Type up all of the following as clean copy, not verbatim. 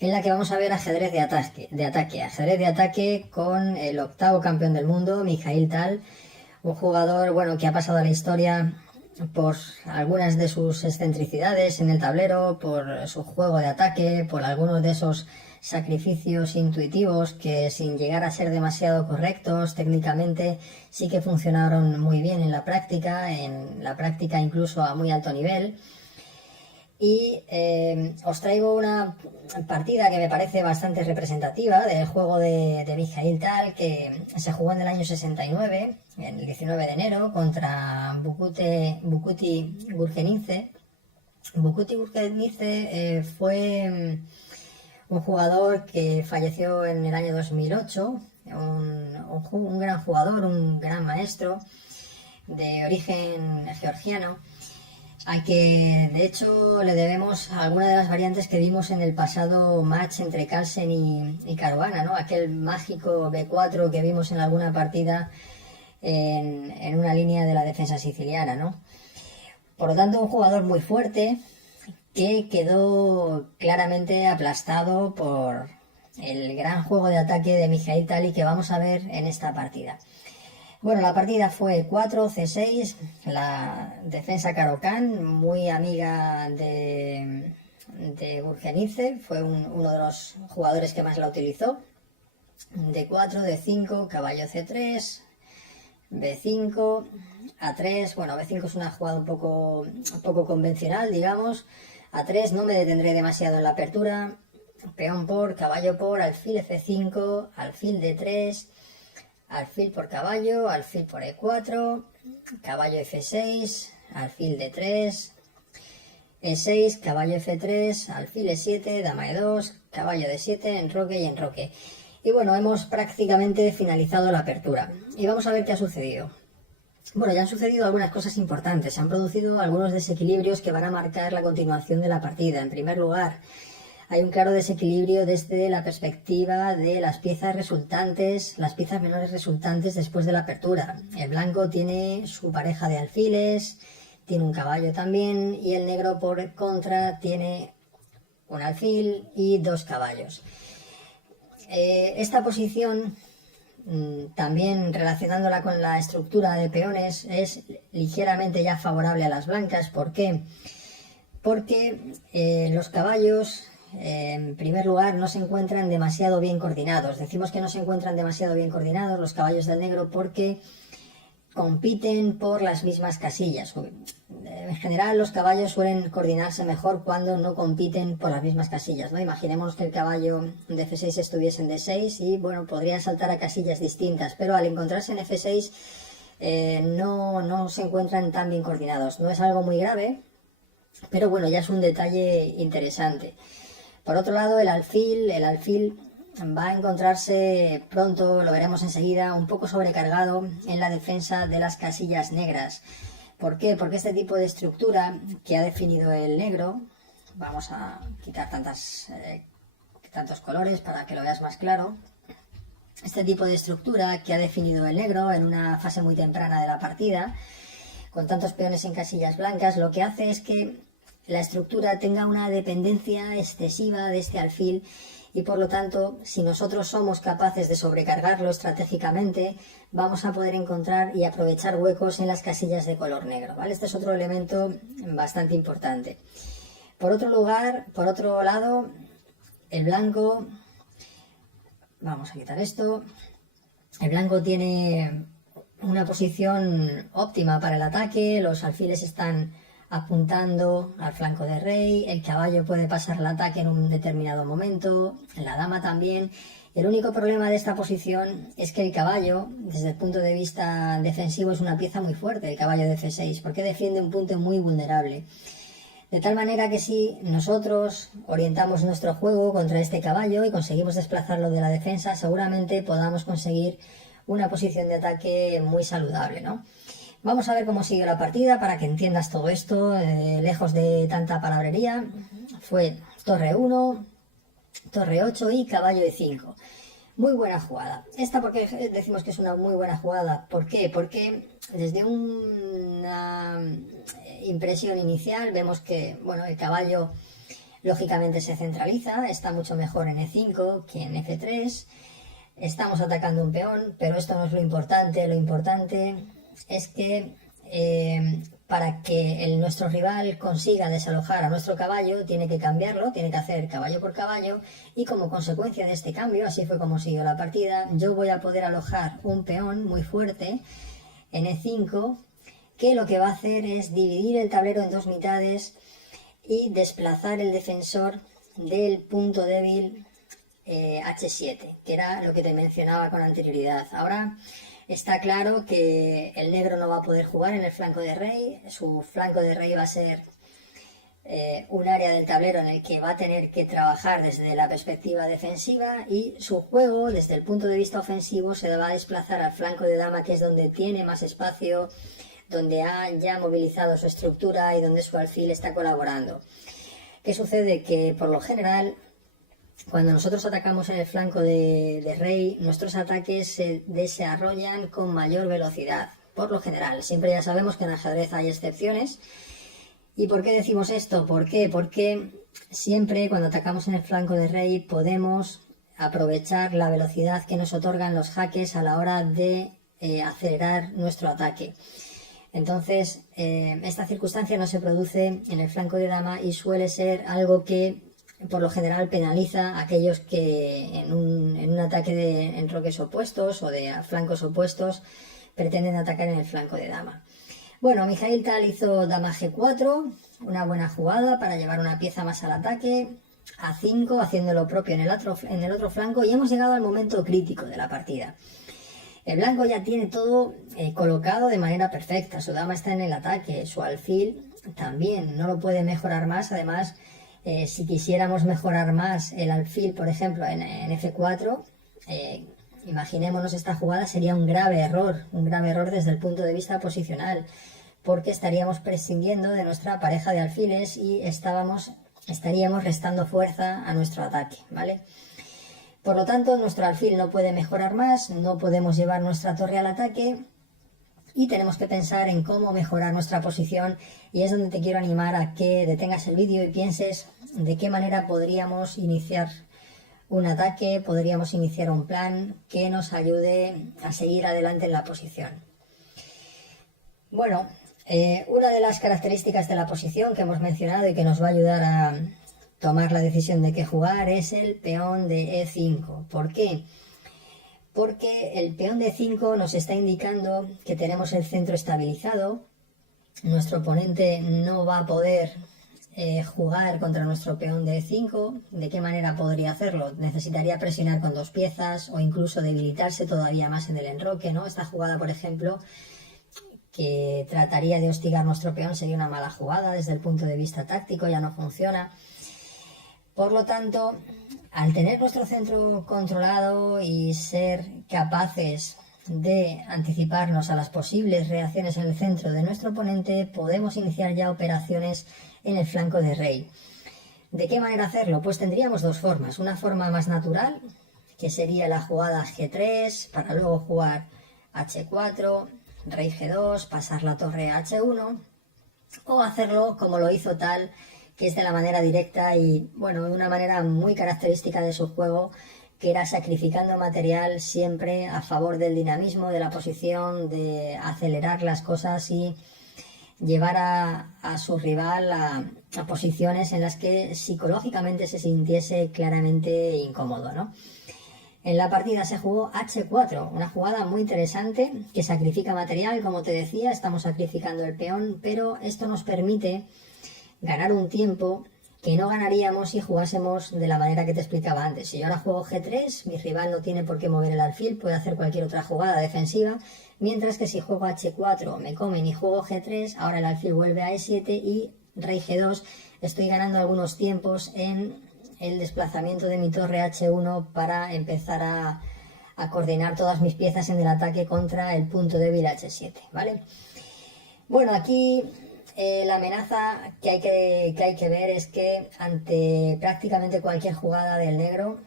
en la que vamos a ver ajedrez ajedrez de ataque con el octavo campeón del mundo, Mikhail Tal, un jugador, bueno, que ha pasado a la historia por algunas de sus excentricidades en el tablero, por su juego de ataque, por algunos de esos sacrificios intuitivos que, sin llegar a ser demasiado correctos técnicamente, sí que funcionaron muy bien en la práctica incluso a muy alto nivel. Y os traigo una partida que me parece bastante representativa del juego de Mikhail Tal, que se jugó en el año 69, en el 19 de enero, contra Bukuti Gurgenidze. Bukuti Gurgenidze fue un jugador que falleció en el año 2008, un gran jugador, un gran maestro de origen georgiano, al que de hecho le debemos alguna de las variantes que vimos en el pasado match entre Carlsen y Caruana, ¿no? Aquel mágico B4 que vimos en alguna partida en una línea de la defensa siciliana, ¿no? Por lo tanto, un jugador muy fuerte que quedó claramente aplastado por el gran juego de ataque de Mikhail Tal que vamos a ver en esta partida. Bueno, la partida fue 4 C6, la defensa Caro-Kann, muy amiga de Gurgenidze, fue uno de los jugadores que más la utilizó. D4, D5, caballo C3, B5, A3, bueno, B5 es una jugada un poco convencional, digamos. A3, no me detendré demasiado en la apertura. Peón por, caballo por, alfil F5, alfil D3, alfil por caballo, alfil por E4, caballo F6, alfil D3, E6, caballo F3, alfil E7, dama E2, caballo D7, enroque y enroque. Y bueno, hemos prácticamente finalizado la apertura. Y vamos a ver qué ha sucedido. Bueno, ya han sucedido algunas cosas importantes. Se han producido algunos desequilibrios que van a marcar la continuación de la partida. En primer lugar, hay un claro desequilibrio desde la perspectiva de las piezas resultantes, las piezas menores resultantes después de la apertura. El blanco tiene su pareja de alfiles, tiene un caballo también, y el negro por contra tiene un alfil y dos caballos. Esta posición, también relacionándola con la estructura de peones, es ligeramente ya favorable a las blancas. ¿Por qué? Porque los caballos, en primer lugar, no se encuentran demasiado bien coordinados. Decimos que no se encuentran demasiado bien coordinados los caballos del negro porque compiten por las mismas casillas. En general, los caballos suelen coordinarse mejor cuando no compiten por las mismas casillas, ¿no? Imaginemos que el caballo de F6 estuviese en D6 y, bueno, podría saltar a casillas distintas, pero al encontrarse en F6 no se encuentran tan bien coordinados. No es algo muy grave, pero bueno, ya es un detalle interesante. Por otro lado, el alfil va a encontrarse pronto, lo veremos enseguida, un poco sobrecargado en la defensa de las casillas negras. ¿Por qué? Porque este tipo de estructura que ha definido el negro, vamos a quitar tantos colores para que lo veas más claro. Este tipo de estructura que ha definido el negro en una fase muy temprana de la partida, con tantos peones en casillas blancas, lo que hace es que la estructura tenga una dependencia excesiva de este alfil y, por lo tanto, si nosotros somos capaces de sobrecargarlo estratégicamente, vamos a poder encontrar y aprovechar huecos en las casillas de color negro, ¿vale? Este es otro elemento bastante importante. Por otro lado, el blanco, vamos a quitar esto, el blanco tiene una posición óptima para el ataque, los alfiles están apuntando al flanco de rey, el caballo puede pasar el ataque en un determinado momento, la dama también. El único problema de esta posición es que el caballo, desde el punto de vista defensivo, es una pieza muy fuerte, el caballo de F6, porque defiende un punto muy vulnerable. De tal manera que si nosotros orientamos nuestro juego contra este caballo y conseguimos desplazarlo de la defensa, seguramente podamos conseguir una posición de ataque muy saludable, ¿no? Vamos a ver cómo sigue la partida para que entiendas todo esto, lejos de tanta palabrería. Fue torre 1, torre 8 y caballo E5. Muy buena jugada. Esta, porque decimos que es una muy buena jugada. ¿Por qué? Porque desde una impresión inicial vemos que, bueno, el caballo lógicamente se centraliza, está mucho mejor en E5 que en F3. Estamos atacando un peón, pero esto no es lo importante es que para que nuestro rival consiga desalojar a nuestro caballo, tiene que cambiarlo, tiene que hacer caballo por caballo, y como consecuencia de este cambio, así fue como siguió la partida, yo voy a poder alojar un peón muy fuerte en E5, que lo que va a hacer es dividir el tablero en dos mitades y desplazar el defensor del punto débil H7, que era lo que te mencionaba con anterioridad. Ahora está claro que el negro no va a poder jugar en el flanco de rey, su flanco de rey va a ser un área del tablero en el que va a tener que trabajar desde la perspectiva defensiva, y su juego desde el punto de vista ofensivo se va a desplazar al flanco de dama, que es donde tiene más espacio, donde ha ya movilizado su estructura y donde su alfil está colaborando. ¿Qué sucede? Que por lo general, cuando nosotros atacamos en el flanco de rey, nuestros ataques se desarrollan con mayor velocidad, por lo general. Siempre ya sabemos que en ajedrez hay excepciones. ¿Y por qué decimos esto? ¿Por qué? Porque siempre cuando atacamos en el flanco de rey podemos aprovechar la velocidad que nos otorgan los jaques a la hora de acelerar nuestro ataque. Entonces, esta circunstancia no se produce en el flanco de dama y suele ser algo que por lo general penaliza a aquellos que en un ataque de enroques opuestos o de flancos opuestos pretenden atacar en el flanco de dama. Bueno, Mikhail Tal hizo dama G4, una buena jugada para llevar una pieza más al ataque, A5, haciendo lo propio en el otro flanco, y hemos llegado al momento crítico de la partida. El blanco ya tiene todo colocado de manera perfecta, su dama está en el ataque, su alfil también, no lo puede mejorar más. Además, si quisiéramos mejorar más el alfil, por ejemplo, en F4, imaginémonos esta jugada, sería un grave error desde el punto de vista posicional, porque estaríamos prescindiendo de nuestra pareja de alfiles y estaríamos restando fuerza a nuestro ataque, ¿vale? Por lo tanto, nuestro alfil no puede mejorar más, no podemos llevar nuestra torre al ataque y tenemos que pensar en cómo mejorar nuestra posición, y es donde te quiero animar a que detengas el vídeo y pienses de qué manera podríamos iniciar un ataque, podríamos iniciar un plan que nos ayude a seguir adelante en la posición. Bueno, una de las características de la posición que hemos mencionado y que nos va a ayudar a tomar la decisión de qué jugar es el peón de E5. ¿Por qué? Porque el peón de E5 nos está indicando que tenemos el centro estabilizado, nuestro oponente no va a poder jugar contra nuestro peón de E5. ¿De qué manera podría hacerlo? Necesitaría presionar con dos piezas o incluso debilitarse todavía más en el enroque, ¿no? Esta jugada, por ejemplo, que trataría de hostigar nuestro peón, sería una mala jugada desde el punto de vista táctico, ya no funciona. Por lo tanto, al tener nuestro centro controlado y ser capaces de anticiparnos a las posibles reacciones en el centro de nuestro oponente, podemos iniciar ya operaciones en el flanco de rey. ¿De qué manera hacerlo? Pues tendríamos dos formas. Una forma más natural, que sería la jugada G3, para luego jugar H4, rey G2, pasar la torre a H1, o hacerlo como lo hizo Tal, que es de la manera directa y, bueno, de una manera muy característica de su juego, que era sacrificando material siempre a favor del dinamismo de la posición, de acelerar las cosas y llevar a su rival a posiciones en las que psicológicamente se sintiese claramente incómodo, ¿no? En la partida se jugó H4, una jugada muy interesante que sacrifica material, como te decía, estamos sacrificando el peón, pero esto nos permite ganar un tiempo que no ganaríamos si jugásemos de la manera que te explicaba antes. Si yo ahora juego G3, mi rival no tiene por qué mover el alfil, puede hacer cualquier otra jugada defensiva, mientras que si juego H4, me comen y juego G3, ahora el alfil vuelve a E7 y rey G2, estoy ganando algunos tiempos en el desplazamiento de mi torre H1 para empezar a coordinar todas mis piezas en el ataque contra el punto débil H7, ¿vale? Bueno, aquí la amenaza que hay que ver es que ante prácticamente cualquier jugada del negro,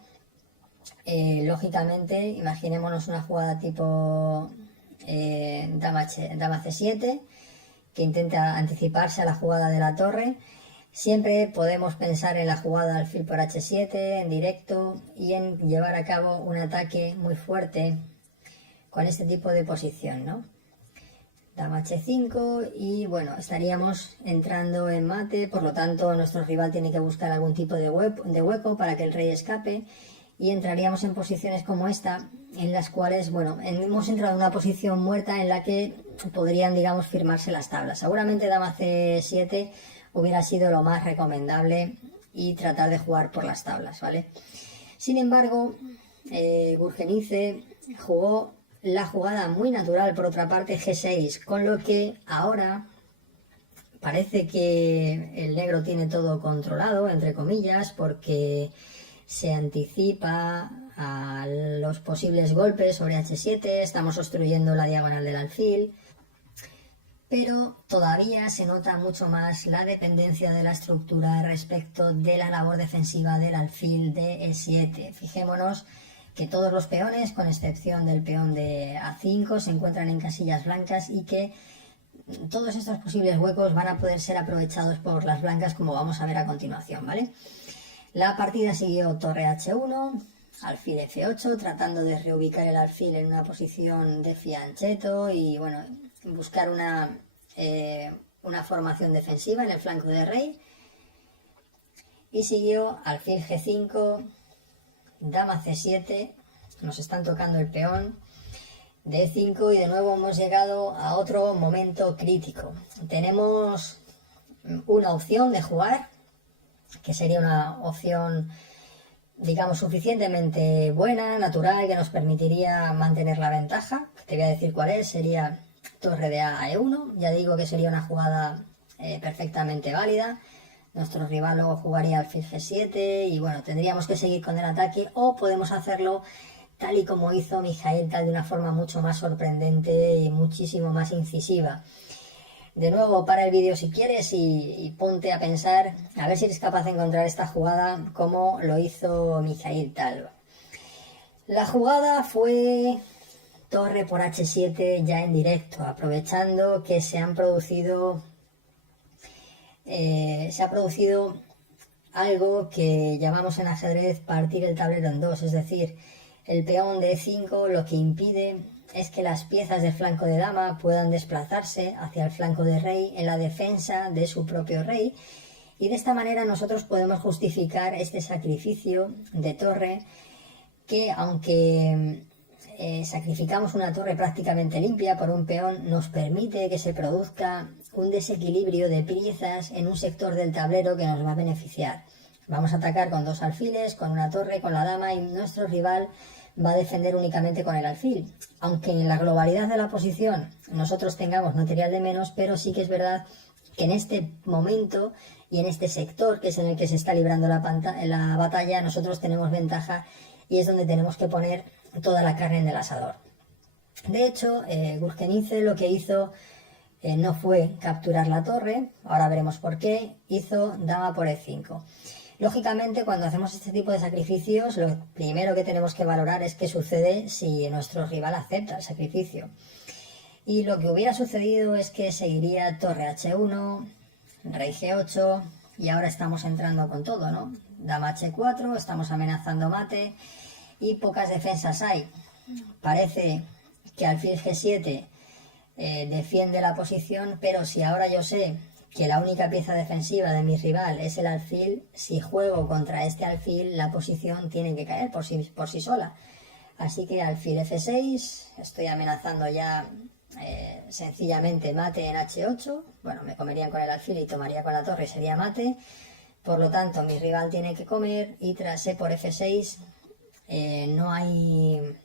lógicamente, imaginémonos una jugada tipo dama C7, que intenta anticiparse a la jugada de la torre. Siempre podemos pensar en la jugada alfil por h7 en directo y en llevar a cabo un ataque muy fuerte con este tipo de posición, ¿no? Dama h5 y bueno, estaríamos entrando en mate, por lo tanto nuestro rival tiene que buscar algún tipo de hueco para que el rey escape y entraríamos en posiciones como esta, en las cuales, bueno, hemos entrado en una posición muerta en la que podrían, digamos, firmarse las tablas. Seguramente dama c7 hubiera sido lo más recomendable y tratar de jugar por las tablas, ¿vale? Sin embargo, Gurgenice jugó la jugada muy natural, por otra parte, g6, con lo que ahora parece que el negro tiene todo controlado, entre comillas, porque se anticipa a los posibles golpes sobre h7, estamos obstruyendo la diagonal del alfil, pero todavía se nota mucho más la dependencia de la estructura respecto de la labor defensiva del alfil de e7. Fijémonos que todos los peones, con excepción del peón de a5, se encuentran en casillas blancas y que todos estos posibles huecos van a poder ser aprovechados por las blancas, como vamos a ver a continuación, ¿vale? La partida siguió torre h1, alfil f8, tratando de reubicar el alfil en una posición de fianchetto y, bueno, buscar una formación defensiva en el flanco de rey. Y siguió alfil g5, dama c7, nos están tocando el peón, d5 y de nuevo hemos llegado a otro momento crítico. Tenemos una opción de jugar, que sería una opción, digamos, suficientemente buena, natural, que nos permitiría mantener la ventaja. Te voy a decir cuál es, sería torre de a e1, ya digo que sería una jugada perfectamente válida. Nuestro rival luego jugaría alfil g7 y bueno, tendríamos que seguir con el ataque o podemos hacerlo tal y como hizo Mikhail Tal, de una forma mucho más sorprendente y muchísimo más incisiva. De nuevo, para el vídeo si quieres y ponte a pensar, a ver si eres capaz de encontrar esta jugada como lo hizo Mikhail Tal. La jugada fue torre por h7 ya en directo, aprovechando que se ha producido algo que llamamos en ajedrez partir el tablero en dos, es decir, el peón de e5 lo que impide es que las piezas del flanco de dama puedan desplazarse hacia el flanco de rey en la defensa de su propio rey, y de esta manera nosotros podemos justificar este sacrificio de torre que, aunque sacrificamos una torre prácticamente limpia por un peón, nos permite que se produzca un desequilibrio de piezas en un sector del tablero que nos va a beneficiar. Vamos a atacar con dos alfiles, con una torre, con la dama, y nuestro rival va a defender únicamente con el alfil. Aunque en la globalidad de la posición nosotros tengamos material de menos, pero sí que es verdad que en este momento y en este sector, que es en el que se está librando la batalla, nosotros tenemos ventaja y es donde tenemos que poner toda la carne en el asador. De hecho, Gurgenice lo que hizo no fue capturar la torre, ahora veremos por qué, hizo dama por e5. Lógicamente, cuando hacemos este tipo de sacrificios, lo primero que tenemos que valorar es qué sucede si nuestro rival acepta el sacrificio. Y lo que hubiera sucedido es que seguiría torre h1, rey g8, y ahora estamos entrando con todo, ¿no? Dama h4, estamos amenazando mate, y pocas defensas hay. Parece que alfil g7 defiende la posición, pero si ahora yo sé que la única pieza defensiva de mi rival es el alfil, si juego contra este alfil, la posición tiene que caer por sí sola. Así que alfil f6, estoy amenazando ya sencillamente mate en h8. Bueno, me comerían con el alfil y tomaría con la torre, sería mate. Por lo tanto, mi rival tiene que comer y tras e por f6 no hay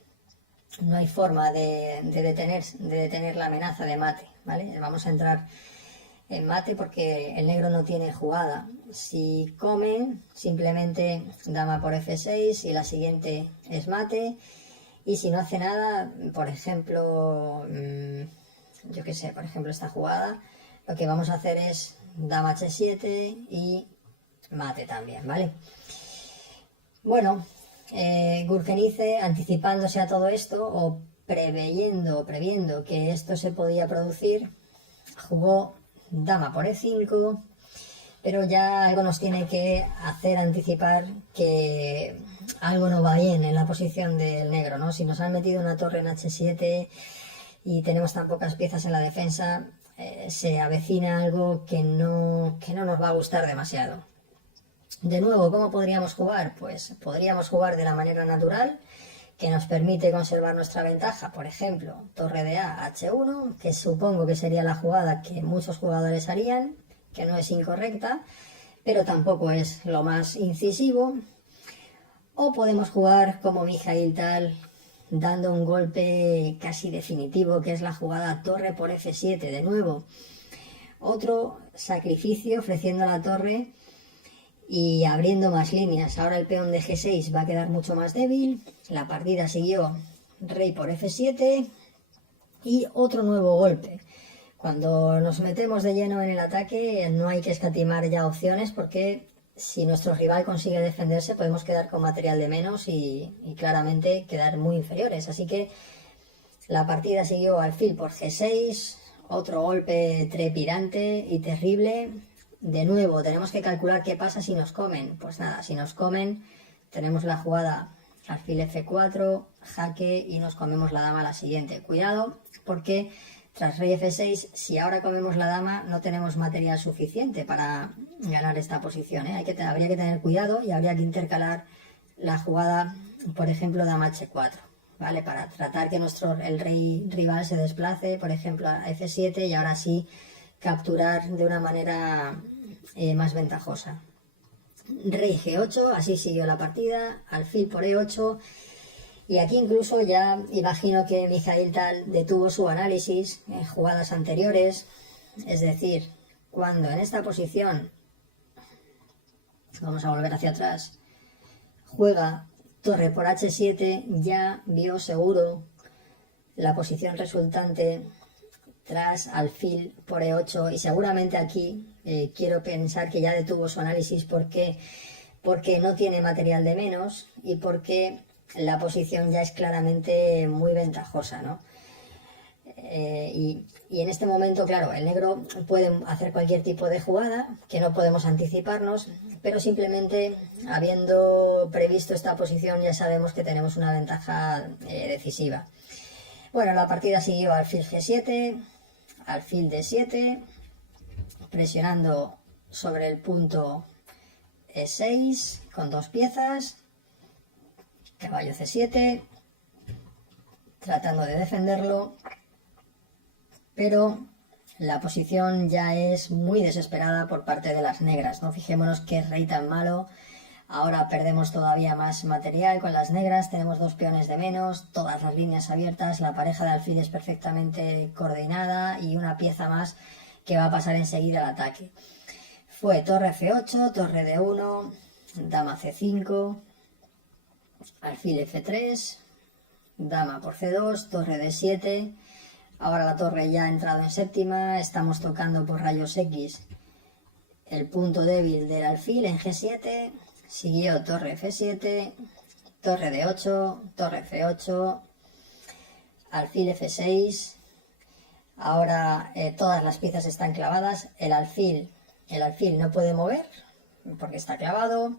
forma de detener la amenaza de mate, ¿vale? Vamos a entrar en mate porque el negro no tiene jugada. Si come, simplemente dama por f6 y la siguiente es mate. Y si no hace nada, por ejemplo, yo qué sé, por ejemplo esta jugada, lo que vamos a hacer es dama h7 y mate también, ¿vale? Bueno, Gurgenice, anticipándose a todo esto o previendo que esto se podía producir, jugó dama por e5, pero ya algo nos tiene que hacer anticipar que algo no va bien en la posición del negro, ¿no? Si nos han metido una torre en H7 y tenemos tan pocas piezas en la defensa, se avecina algo que no nos va a gustar demasiado. De nuevo, ¿cómo podríamos jugar? Pues podríamos jugar de la manera natural, que nos permite conservar nuestra ventaja. Por ejemplo, torre de A, H1, que supongo que sería la jugada que muchos jugadores harían, que no es incorrecta, pero tampoco es lo más incisivo. O podemos jugar como Mikhail Tal, dando un golpe casi definitivo, que es la jugada torre por F7. De nuevo, otro sacrificio ofreciendo la torre y abriendo más líneas. Ahora el peón de G6 va a quedar mucho más débil. La partida siguió rey por F7 y otro nuevo golpe. Cuando nos metemos de lleno en el ataque no hay que escatimar ya opciones, porque si nuestro rival consigue defenderse podemos quedar con material de menos y claramente quedar muy inferiores. Así que la partida siguió alfil por G6, otro golpe trepidante y terrible. De nuevo, tenemos que calcular qué pasa si nos comen. Pues nada, si nos comen, tenemos la jugada alfil F4, jaque y nos comemos la dama a la siguiente. Cuidado, porque tras rey F6, si ahora comemos la dama, no tenemos material suficiente para ganar esta posición, ¿eh? Habría que tener cuidado y habría que intercalar la jugada, por ejemplo, dama H4, ¿vale? Para tratar que el rey rival se desplace, por ejemplo, a F7 y ahora sí capturar de una manera más ventajosa. Rey G8, así siguió la partida, alfil por E8, y aquí incluso ya imagino que Mikhail Tal detuvo su análisis en jugadas anteriores, es decir, cuando en esta posición, vamos a volver hacia atrás, juega torre por H7, ya vio seguro la posición resultante tras alfil por E8 y seguramente aquí quiero pensar que ya detuvo su análisis porque no tiene material de menos y porque la posición ya es claramente muy ventajosa, ¿no? Y en este momento, claro, el negro puede hacer cualquier tipo de jugada, que no podemos anticiparnos, pero simplemente habiendo previsto esta posición ya sabemos que tenemos una ventaja decisiva. Bueno, la partida siguió alfil G7, alfil D7, presionando sobre el punto E6 con dos piezas, caballo C7, tratando de defenderlo, pero la posición ya es muy desesperada por parte de las negras, ¿no? Fijémonos qué rey tan malo. Ahora perdemos todavía más material con las negras, tenemos dos peones de menos, todas las líneas abiertas, la pareja de alfil es perfectamente coordinada y una pieza más que va a pasar enseguida al ataque. Fue torre F8, torre D1, dama C5, alfil F3, dama por C2, torre D7, ahora la torre ya ha entrado en séptima, estamos tocando por rayos X el punto débil del alfil en G7, siguió torre F7, torre D8, torre F8, alfil F6, ahora todas las piezas están clavadas, el alfil no puede mover porque está clavado,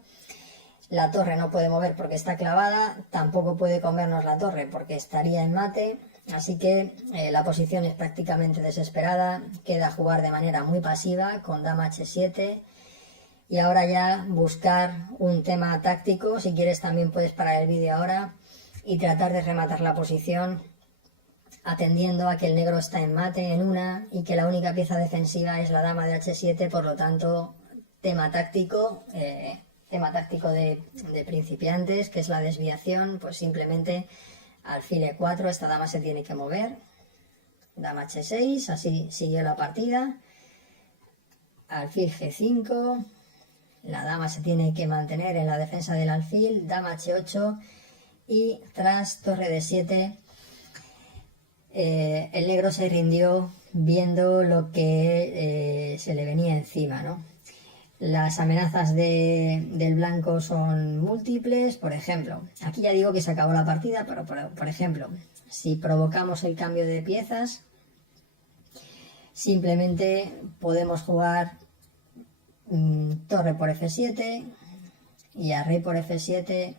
la torre no puede mover porque está clavada, tampoco puede comernos la torre porque estaría en mate, así que la posición es prácticamente desesperada, queda jugar de manera muy pasiva con dama H7 y ahora ya buscar un tema táctico. Si quieres también puedes parar el vídeo ahora y tratar de rematar la posición atendiendo a que el negro está en mate en una y que la única pieza defensiva es la dama de H7, por lo tanto tema táctico de principiantes, que es la desviación, pues simplemente alfil E4, esta dama se tiene que mover, dama H6, así siguió la partida, alfil G5, la dama se tiene que mantener en la defensa del alfil, dama H8 y tras torre D7 el negro se rindió viendo lo que se le venía encima, ¿no? Las amenazas del blanco son múltiples, por ejemplo, aquí ya digo que se acabó la partida, pero por ejemplo, si provocamos el cambio de piezas, simplemente podemos jugar torre por F7 y a rey por F7,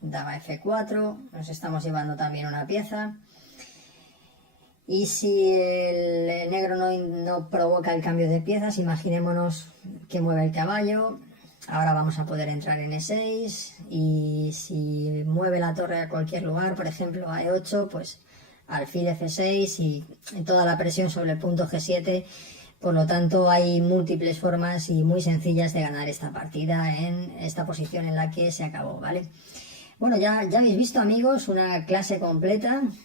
dama F4, nos estamos llevando también una pieza. Y si el negro no provoca el cambio de piezas, imaginémonos que mueve el caballo. Ahora vamos a poder entrar en E6 y si mueve la torre a cualquier lugar, por ejemplo a E8, pues alfil F6 y toda la presión sobre el punto G7. Por lo tanto, hay múltiples formas y muy sencillas de ganar esta partida en esta posición en la que se acabó, ¿vale? Bueno, ya habéis visto, amigos, una clase completa